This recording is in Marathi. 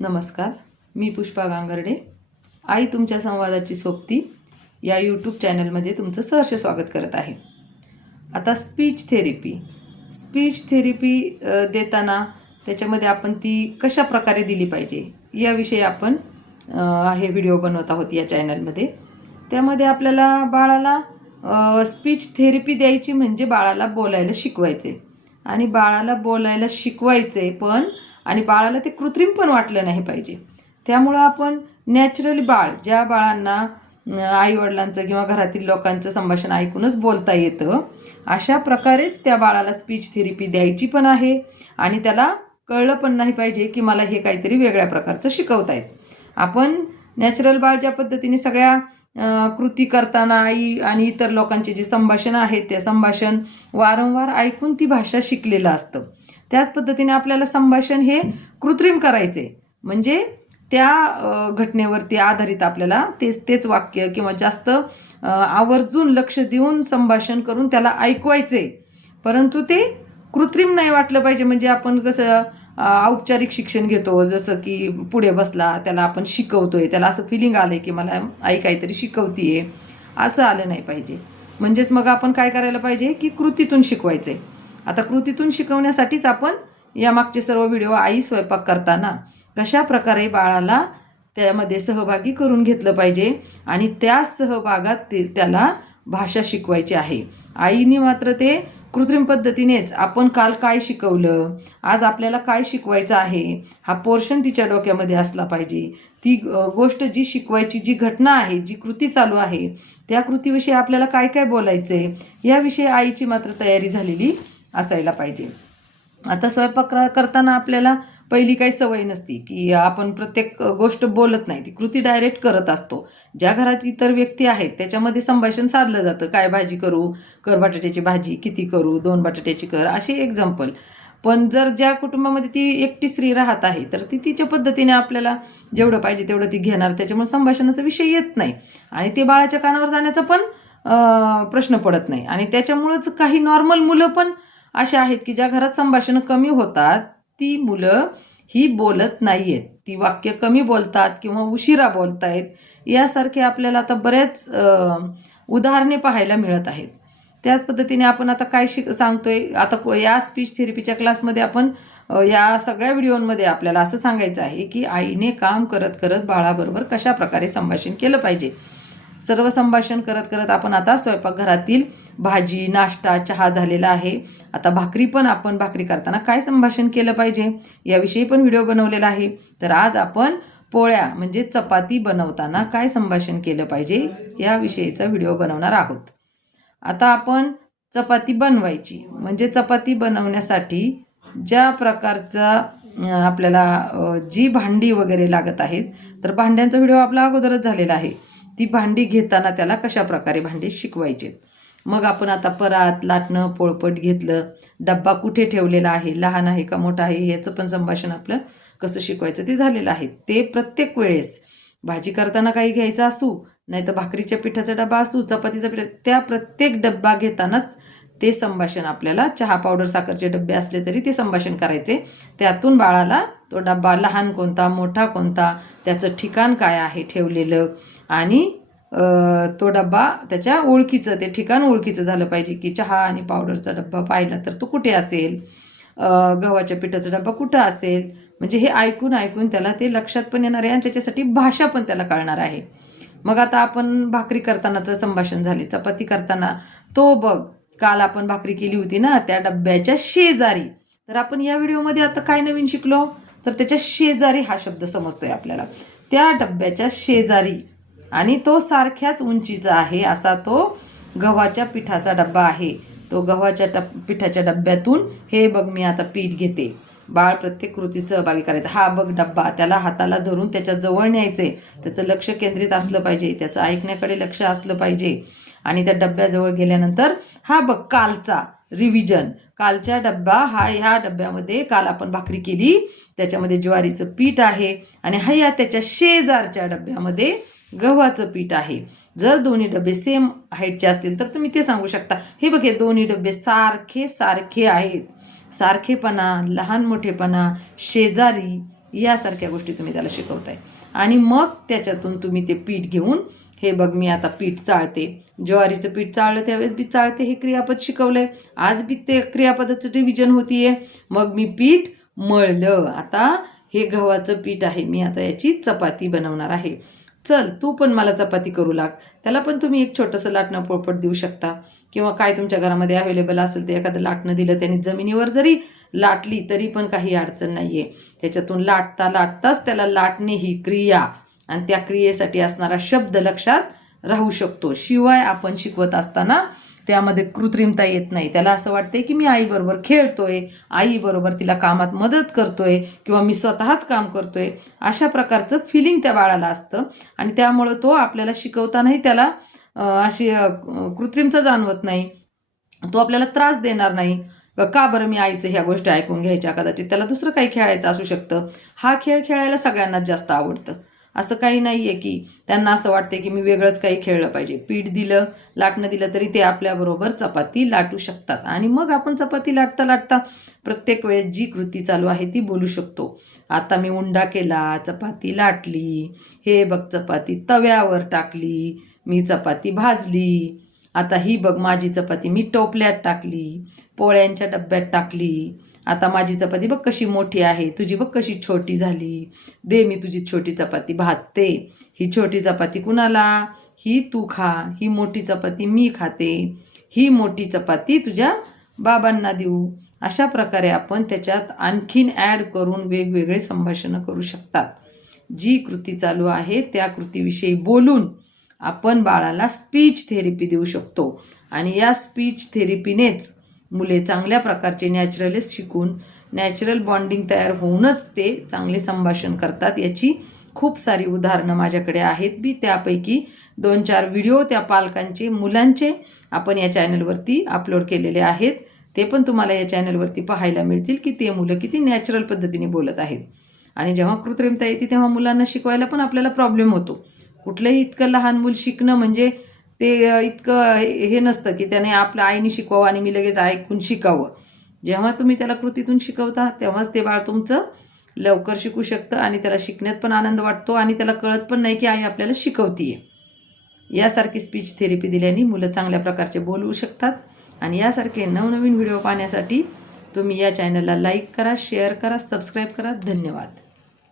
नमस्कार, मी पुष्पा गांगर्डे. आई तुमच्या संवादाची सोबती या यूट्यूब चॅनलमध्ये तुमचं सहर्ष स्वागत करत आहे. आता स्पीच थेरपी देताना त्याच्यामध्ये आपण ती कशा प्रकारे दिली पाहिजे याविषयी आपण हे व्हिडिओ बनवत आहोत या चॅनलमध्ये. त्यामध्ये आपल्याला बाळाला स्पीच थेरपी द्यायची म्हणजे बाळाला बोलायला शिकवायचे आणि बाळाला बोलायला शिकवायचे पण आणि बाळाला ते कृत्रिम पण वाटलं नाही पाहिजे. त्यामुळं आपण नॅचरली ज्या बाळांना आईवडिलांचं किंवा घरातील लोकांचं संभाषण ऐकूनच बोलता येतं अशा प्रकारेच त्या बाळाला स्पीच थेरपी द्यायची पण आहे आणि त्याला कळलं पण नाही पाहिजे की मला हे काहीतरी वेगळ्या प्रकारचं शिकवतायत. आपण नॅचरल बाळ ज्या पद्धतीने सगळ्या कृती करताना आई आणि इतर लोकांचे जे संभाषण आहेत ते संभाषण वारंवार ऐकून ती भाषा शिकलेलं असतं. त्याच पद्धतीने आपल्याला संभाषण हे कृत्रिम करायचे म्हणजे त्या घटनेवरती आधारित आपल्याला तेच वाक्य किंवा जास्त आवर्जून लक्ष देऊन संभाषण करून त्याला ऐकवायचे, परंतु ते कृत्रिम नाही वाटलं पाहिजे. म्हणजे आपण कसं औपचारिक शिक्षण घेतो, जसं की पुढे बसला त्याला आपण शिकवतोय, त्याला असं फिलिंग आलंय की मला आई काहीतरी शिकवतीये, असं आलं नाही पाहिजे. म्हणजेच मग आपण काय करायला पाहिजे की कृतीतून शिकवायचे. आता कृतीतून शिकवण्यासाठीच आपण यामागचे सर्व व्हिडिओ आई स्वयंपाक करताना कशा प्रकारे बाळाला त्यामध्ये सहभागी करून घेतलं पाहिजे आणि त्या सहभागात त्याला भाषा शिकवायची आहे. आईने मात्र ते कृत्रिम पद्धतीनेच आपण काल काय शिकवलं, आज आपल्याला काय शिकवायचं आहे, हा पोर्शन तिच्या डोक्यामध्ये असला पाहिजे. ती गोष्ट जी शिकवायची, जी घटना आहे, जी कृती चालू आहे, त्या कृतीविषयी आपल्याला काय काय बोलायचं आहे याविषयी आईची मात्र तयारी झालेली असायला पाहिजे. आता स्वयंपाक करताना आपल्याला पहिली काही सवय नसती की आपण प्रत्येक गोष्ट बोलत नाही, ती कृती डायरेक्ट करत असतो. ज्या घरात इतर व्यक्ती आहेत त्याच्यामध्ये संभाषण साधलं जातं, काय भाजी करू, कर बटाट्याची भाजी, किती करू, 2 बटाट्याची कर, असे एक्झाम्पल. पण जर ज्या कुटुंबामध्ये ती एकटी स्त्री राहत आहे तर ती तिच्या पद्धतीने आपल्याला जेवढं पाहिजे तेवढं ती घेणार, त्याच्यामुळे संभाषणाचा विषय येत नाही आणि ते बाळाच्या कानावर जाण्याचा पण प्रश्न पडत नाही. आणि त्याच्यामुळंच काही नॉर्मल मुलं पण असे आहेत की ज्या घरात संभाषणं कमी होतात ती मुलं ही बोलत नाही आहेत, ती वाक्य कमी बोलतात किंवा उशिरा बोलत आहेत, यासारखे आपल्याला आता बरेच उदाहरणे पाहायला मिळत आहेत. त्याच पद्धतीने आपण आता काय सांगतोय, आता या स्पीच थेरपीच्या क्लासमध्ये आपण या सगळ्या व्हिडिओमध्ये आपल्याला असं सांगायचं आहे की आईने काम करत करत बाळाबरोबर कशा प्रकारे संभाषण केलं पाहिजे. सर्व संभाषण करत करत आपण आता स्वयंपाकघरातील भाजी, नाश्ता, चहा झालेला आहे. आता आपण भाकरी करताना काय संभाषण केलं पाहिजे याविषयी पण व्हिडिओ बनवलेला आहे. तर आज आपण पोळ्या म्हणजे चपाती बनवताना काय संभाषण केलं पाहिजे याविषयीचा व्हिडिओ बनवणार आहोत. आता आपण चपाती बनवायची म्हणजे चपाती बनवण्यासाठी ज्या प्रकारचा आपल्याला जी भांडी वगैरे लागत आहेत तर भांड्यांचा व्हिडिओ आपला अगोदरच झालेला आहे. ती भांडी घेताना त्याला कशा प्रकारे भांडी शिकवायचे. मग आपण आता परात, लाटणं, पोळपट घेतलं, डब्बा कुठे ठेवलेला आहे, लहान आहे का मोठा आहे, ह्याचं पण संभाषण आपलं कसं शिकवायचं ते झालेलं आहे. ते प्रत्येक वेळेस भाजी करताना काही घ्यायचं असू, नाही तर भाकरीच्या पिठाचा डबा असू, चपातीचा पिठा, त्या प्रत्येक डब्बा घेतानाच ते संभाषण आपल्याला, चहा पावडर साखरचे डबे असले तरी ते संभाषण करायचे. त्यातून बाळाला तो डब्बा लहान कोणता, मोठा कोणता, त्याचं ठिकाण काय आहे ठेवलेलं आणि तो डब्बा त्याच्या ओळखीचं, ते ठिकाण ओळखीचं झालं पाहिजे की चहा आणि पावडरचा डब्बा पाहिला तर तो कुठे असेल, गव्हाच्या पिठाचा डब्बा कुठं असेल. म्हणजे हे ऐकून त्याला ते लक्षात पण येणार आहे आणि त्याच्यासाठी भाषा पण त्याला कळणार आहे. मग आता आपण भाकरी करतानाचं संभाषण झाले, चपाती करताना तो बघ काल आपण भाकरी केली होती ना त्या डब्याच्या शेजारी. तर आपण या व्हिडिओमध्ये आता काय नवीन शिकलो तर त्याच्या शेजारी हा शब्द समजतोय आपल्याला, त्या डब्याच्या शेजारी, आणि तो सारख्याच उंचीचा आहे असा तो गव्हाच्या पिठाचा डब्बा आहे. तो गव्हाच्या पिठाच्या डब्यातून हे बघ मी आता पीठ घेते. बाळ प्रत्येक कृतीत सहभागी करायचं. हा बघ डब्बा, त्याला हाताला धरून त्याच्या जवळ न्यायचे, त्याचं लक्ष केंद्रित असलं पाहिजे, त्याचं ऐकण्याकडे लक्ष असलं पाहिजे. आणि त्या डब्याजवळ गेल्यानंतर हा बघ कालचा रिव्हिजन, कालच्या डब्बा, ह्या डब्यामध्ये काल आपण भाकरी केली त्याच्यामध्ये ज्वारीचं पीठ आहे आणि ह्या त्याच्या शेजारच्या डब्यामध्ये गव्हाचं पीठ आहे. जर दोन्ही डबे सेम हाईटचे असतील तर तुम्ही ते सांगू शकता, हे बघ हे दोन्ही डबे सारखे आहेत. सारखेपणा, लहान मोठेपणा, शेजारी यासारख्या गोष्टी तुम्ही त्याला शिकवताय. आणि मग त्याच्यातून तुम्ही ते पीठ घेऊन, हे बघ मी आता पीठ चाळते, ज्वारीचं पीठ चाळलं त्यावेळेस बी चाळते, हे क्रियापद शिकवलंय. आज बी ते क्रियापदाचं डिव्हिजन होतीये. मग मी पीठ मळलं. आता हे गव्हाचं पीठ आहे, मी आता याची चपाती बनवणार आहे. चल तू पण मला चपाती करू लाग. त्याला पण तुम्ही एक छोटंसं लाटणं पोळपट देऊ शकता, किंवा काय तुमच्या घरामध्ये अवेलेबल असेल ते एखादं लाटणं दिलं, त्याने जमिनीवर जरी लाटली तरी पण काही अडचण नाही आहे. त्याच्यातून लाटताच त्याला लाटणे ही क्रिया आणि त्या क्रियेसाठी असणारा शब्द लक्षात राहू शकतो. शिवाय आपण शिकवत असताना त्यामध्ये कृत्रिमता येत नाही. त्याला असं वाटतंय की मी आईबरोबर खेळतोय, आईबरोबर तिला कामात मदत करतोय, किंवा मी स्वतःच काम करतोय, अशा प्रकारचं फिलिंग त्या बाळाला असतं. आणि त्यामुळं तो आपल्याला शिकवतानाही त्याला अशी कृत्रिमता जाणवत नाही. तो आपल्याला त्रास देणार नाही. का बरं मी आईचं ह्या गोष्टी ऐकून घ्यायच्या, कदाचित त्याला दुसरं काही खेळायचं असू शकतं. हा खेळ खेळायला सगळ्यांनाच जास्त आवडतं. असं काही नाही आहे की त्यांना असं वाटतं की मी वेगळंच काही खेळलं पाहिजे. पीठ दिलं, लाटणं दिलं तरी ते आपल्याबरोबर चपाती लाटू शकतात. आणि मग आपण चपाती लाटता लाटता प्रत्येक वेळेस जी कृती चालू आहे ती बोलू शकतो. आता मी उंडा केला, चपाती लाटली, हे बघ चपाती तव्यावर टाकली, मी चपाती भाजली, आता ही बघ माझी चपाती मी टोपल्यात टाकली, पोळ्यांच्या डब्यात टाकली, आता माझी चपाती बघ कशी मोठी आहे, तुझी बघ कशी छोटी झाली, दे मी तुझी छोटी चपाती भाजते, ही छोटी चपाती कुणाला, ही तू खा, ही मोठी चपाती मी खाते, ही मोठी चपाती तुझ्या बाबांना देऊ. अशा प्रकारे आपण त्याच्यात आणखीन ॲड करून वेगवेगळे संभाषणं करू शकतात. जी कृती चालू आहे त्या कृतीविषयी बोलून आपण बाळाला स्पीच थेरपी देऊ शकतो. आणि या स्पीच थेरपीनेच मुले चांगल्या प्रकारचे नॅचरलीच शिकून नॅचरल बॉन्डिंग तयार होऊनच ते चांगले संभाषण करतात. याची खूप सारी उदाहरणं माझ्याकडे आहेत बी. त्यापैकी 2-4 व्हिडिओ त्या पालकांचे, मुलांचे आपण या चॅनलवरती अपलोड केलेले आहेत. ते पण तुम्हाला या चॅनलवरती पाहायला मिळतील की ते मुलं किती नॅचरल पद्धतीने बोलत आहेत. आणि जेव्हा कृत्रिमता येते तेव्हा मुलांना शिकवायला पण आपल्याला प्रॉब्लेम होतो. कुठलंही इतकं लहान मूल शिकणं म्हणजे ते इतकं हे नसतं की त्याने आपल्या आईने शिकवावं आणि मी लगेच ऐकून शिकावं. जेव्हा तुम्ही त्याला कृतीतून शिकवता तेव्हाच ते बाळ तुमचं लवकर शिकू शकतं आणि त्याला शिकण्यात पण आनंद वाटतो आणि त्याला कळत पण नाही की आई आपल्याला शिकवतीये. यासारखी स्पीच थेरपी दिल्याने मुलं चांगल्या प्रकारचे बोलू शकतात. आणि यासारखे नवनवीन व्हिडिओ पाहण्यासाठी तुम्ही या चॅनलला लाईक करा, शेअर करा, सबस्क्राईब करा. धन्यवाद.